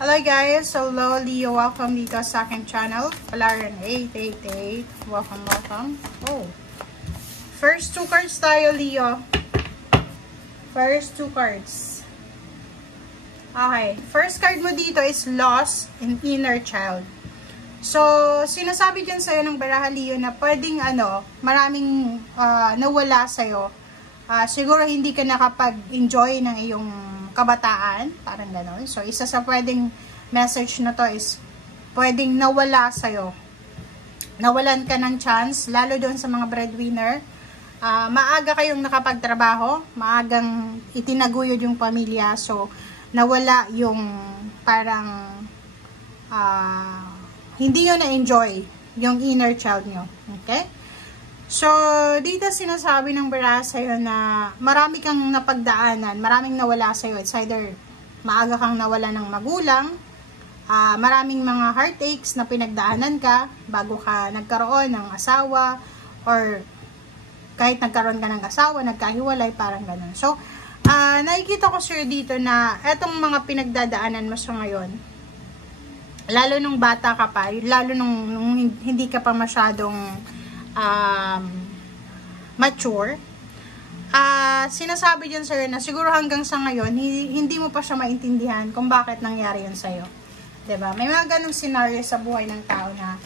Hello guys, hello Leo, welcome dito sa aking channel, Palaran 888, welcome. Oh, first two cards tayo Leo, first two cards. Okay, first card mo dito is loss and inner child. So, sinasabi dyan sa'yo ng baraha Leo na pwedeng maraming nawala sa'yo. Siguro hindi ka nakapag-enjoy ng iyong kabataan, parang gano'n. So, isa sa pwedeng message na to is pwedeng nawala sa'yo. Nawalan ka ng chance, lalo doon sa mga breadwinner. Maaga kayong nakapagtrabaho, maagang itinaguyod yung pamilya. So, nawala yung parang hindi nyo na-enjoy yung inner child nyo. Okay? So, dito sinasabi ng baraha sa'yo na marami kang napagdaanan, maraming nawala sa'yo. It's either maaga kang nawala ng magulang, maraming mga heartaches na pinagdaanan ka bago ka nagkaroon ng asawa, or kahit nagkaroon ka ng asawa, nagkahiwalay, parang ganun. So, nakikita ko sir dito na etong mga pinagdadaanan mo sa ngayon, lalo nung bata ka pa, lalo nung hindi ka pa masyadong mature, sinasabi dyan sa'yo na siguro hanggang sa ngayon, hindi mo pa siya maintindihan kung bakit nangyari yun sa'yo. Diba? May mga ganong scenario sa buhay ng tao na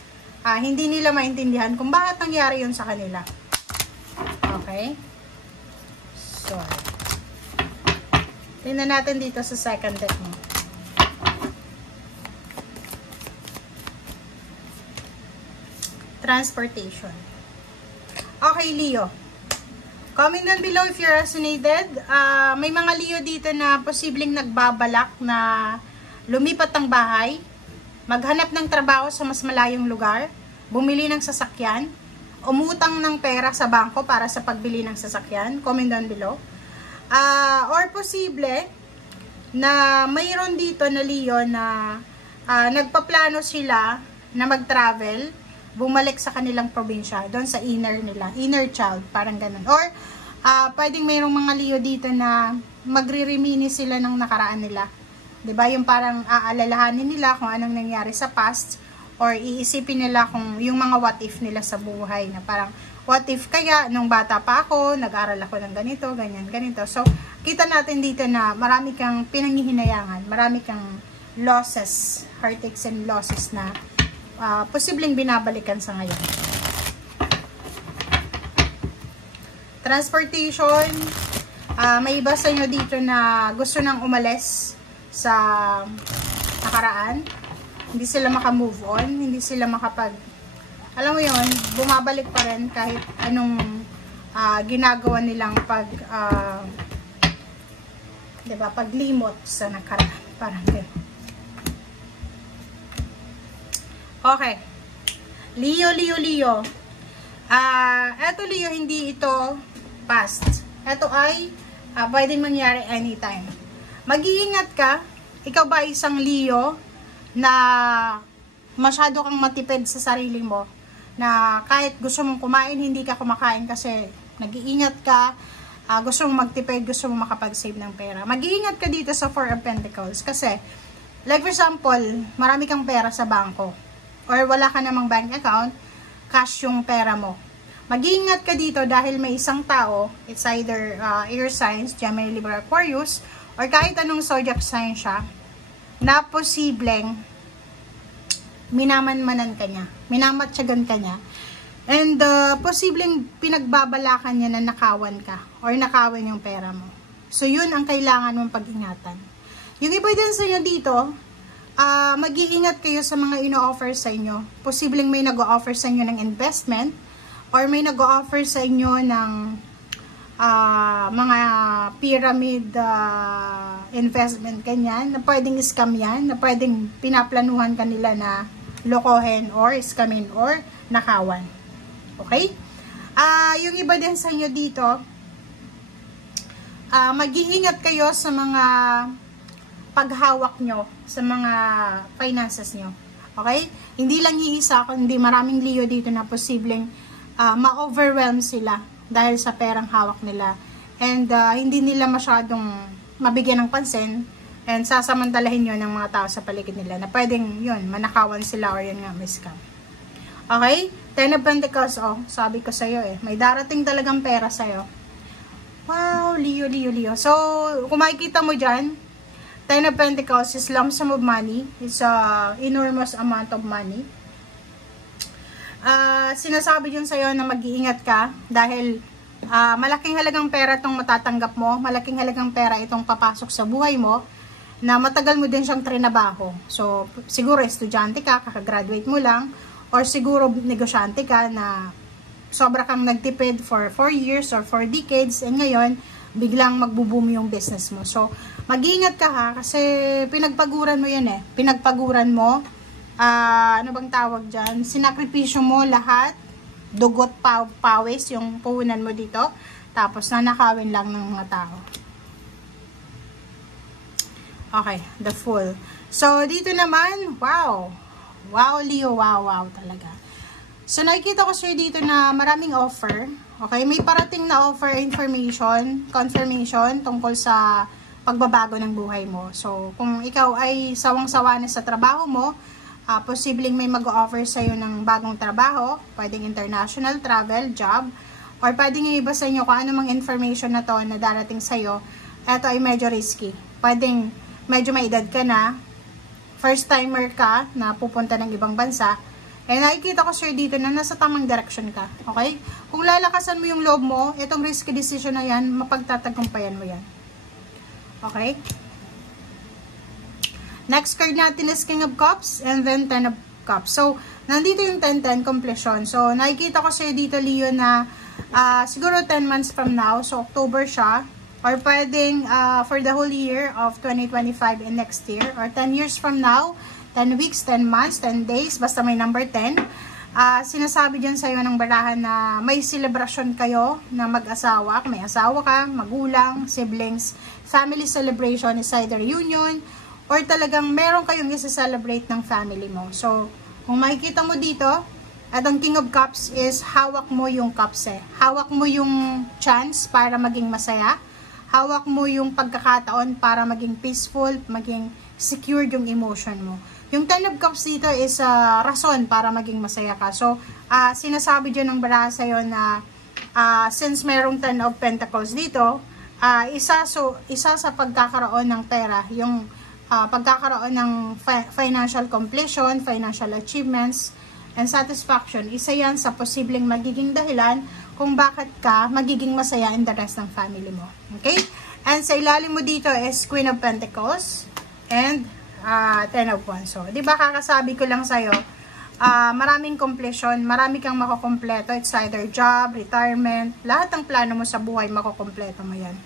hindi nila maintindihan kung bakit nangyari yun sa kanila. Okay? So, tingnan natin dito sa second deck mo. Transportation. Okay, Leo. Comment down below if you resonated. May mga Leo dito na posibleng nagbabalak na lumipat ng bahay, maghanap ng trabaho sa mas malayong lugar, bumili ng sasakyan, umutang ng pera sa bangko para sa pagbili ng sasakyan. Comment down below. Or posible na mayroon dito na Leo na nagpaplano sila na mag-travel, bumalik sa kanilang probinsya, doon sa inner nila, inner child, parang ganun. Or, pwedeng mayroong mga Leo dito na magre-reminisce sila ng nakaraan nila. 'Di ba? Yung parang aalalahanin nila kung anong nangyari sa past, or iisipin nila kung yung mga what if nila sa buhay, na parang, what if kaya, nung bata pa ako, nag-aral ako ng ganito, ganyan, ganito. So, kita natin dito na marami kang pinanghihinayangan, marami kang losses, heartaches and losses na posibleng binabalikan sa ngayon. Transportation, may iba sa inyo dito na gusto nang umalis sa nakaraan. Hindi sila maka-move on, hindi sila alam mo yun, bumabalik pa rin kahit anong ginagawa nilang diba, paglimot sa nakaraan. Parang gano'n. Okay. Leo. Eto Leo, hindi ito past. Eto ay pwedeng mangyari anytime. Mag-iingat ka. Ikaw ba isang Leo na masyado kang matipid sa sarili mo? Na kahit gusto mong kumain, hindi ka kumakain kasi nag-iingat ka, gusto mong magtipid, gusto mong makapag-save ng pera. Mag-iingat ka dito sa Four of Pentacles kasi, like for example, marami kang pera sa bangko, or wala ka namang bank account, cash yung pera mo. Mag-iingat ka dito dahil may isang tao, it's either air signs, Gemini, Libra, Aquarius, or kahit anong zodiac sign siya, na posibleng minamanmanan ka niya, minamatsagan ka niya, and posibleng pinagbabalakan niya na nakawan ka, or nakawan yung pera mo. So, yun ang kailangan mong pag-ingatan. Yung iba din sa inyo dito, mag-iingat kayo sa mga ino-offer sa inyo. Posibleng may nag-o-offer sa inyo ng investment, or may nag-o-offer sa inyo ng mga pyramid investment, ganyan, na pwedeng scam yan, na pwedeng pinaplanuhan kanila na lokohin, or scamin, or nakawan. Okay? Yung iba din sa inyo dito, mag-iingat kayo sa mga paghawak nyo sa mga finances nyo. Okay? Hindi lang iisa, kundi maraming Leo dito na posibleng ma-overwhelm sila dahil sa perang hawak nila. And hindi nila masyadong mabigyan ng pansin And sasamantalahin yun ng mga tao sa paligid nila na pwedeng yun, manakawan sila or yun nga, may scam. Okay? 10 of Pentacles, oh, sabi ko sa'yo may darating talagang pera sa'yo. Wow, Leo, Leo, Leo. So, kung makikita mo dyan, 10 of Pentacles is lump sum of money. It's a enormous amount of money. Sinasabi dyan sa'yo na mag-iingat ka dahil malaking halagang pera itong matatanggap mo. Malaking halagang pera itong papasok sa buhay mo na matagal mo din siyang trinabaho. So, siguro estudyante ka, kakagraduate mo lang, or siguro negosyante ka na sobra kang nagtipid for 4 years or 4 decades, and ngayon, biglang magbo-boom yung business mo. So, mag-iingat ka ha, kasi pinagpaguran mo yun Pinagpaguran mo, ano bang tawag dyan? Sinakripisyo mo lahat, dugot, pawis, yung puhunan mo dito, tapos nanakawin lang ng mga tao. Okay, the Fool. So, dito naman, wow. Wow, Leo, wow talaga. So, nakikita ko sir dito na maraming offer. Okay, may parating na offer information, confirmation tungkol sa pagbabago ng buhay mo. So, kung ikaw ay sawang-sawa na sa trabaho mo, posibleng may mag-offer sa'yo ng bagong trabaho, pwedeng international travel, job, or pwedeng yung iba sa inyo kung ano mang information na to na darating sa'yo, eto ay medyo risky. Pwedeng medyo may edad ka na, first timer ka na pupunta ng ibang bansa, nakikita ko sir dito na nasa tamang direction ka. Okay? Kung lalakasan mo yung loob mo, itong risky decision na yan, mapagtatagumpayan mo yan. Okay? Next card natin is King of Cups and then 10 of Cups. So, nandito yung 10-10 completion. So, nakikita ko sir dito, Leo, na siguro 10 months from now, so October siya, or pwedeng for the whole year of 2025 and next year, or 10 years from now, 10 weeks, 10 months, 10 days, basta may number 10. Sinasabi dyan sa'yo ng barahan na may celebration kayo na mag-asawa. Kung may asawa ka, magulang, siblings, family celebration is either reunion, or talagang meron kayong isa-celebrate ng family mo. So, kung makikita mo dito, at ang King of Cups is hawak mo yung cups Hawak mo yung chance para maging masaya. Hawak mo yung pagkakataon para maging peaceful, maging secured yung emotion mo. Yung 10 of Cups dito is rason para maging masaya ka. So, sinasabi dyan ng baraha sa'yo na since merong 10 of Pentacles dito, isa sa pagkakaroon ng pera, yung pagkakaroon ng financial completion, financial achievements, and satisfaction, isa yan sa posibleng magiging dahilan kung bakit ka magiging masaya in the rest ng family mo. Okay? And sa ilalim mo dito is Queen of Pentacles and 10 of Wands. So, di ba kakasabi ko lang sa'yo, maraming completion, marami kang makukompleto. It's either job, retirement, lahat ng plano mo sa buhay, makukompleto mo yan.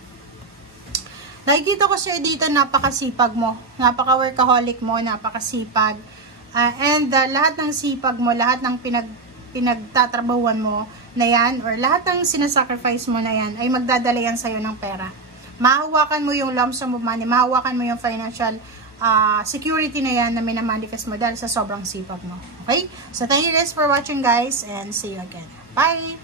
Nakikita ko sa'yo dito, napakasipag mo, napaka-workaholic mo, napakasipag. And lahat ng sipag mo, lahat ng pinagtatrabahuan mo na yan, or lahat ng sinasacrifice mo na yan, ay magdadala yan sa'yo ng pera. Mahawakan mo yung lump sum of money, mahawakan mo yung financial security na yan na minamanifest mo dahil sa sobrang sipag mo. Okay? So, thank you guys for watching guys, and see you again. Bye!